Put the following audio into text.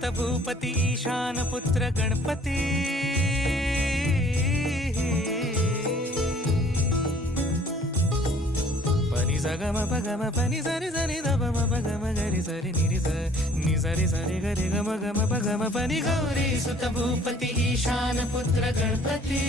सुत भूपती ईशान पुत्र गणपती पनि सगम पगम पनि सरि सरि ध म पगम गरि सरि निरि स नि सरि सरि गरि गम गम पगम पनि गौरी सुत भूपती ईशान पुत्र गणपती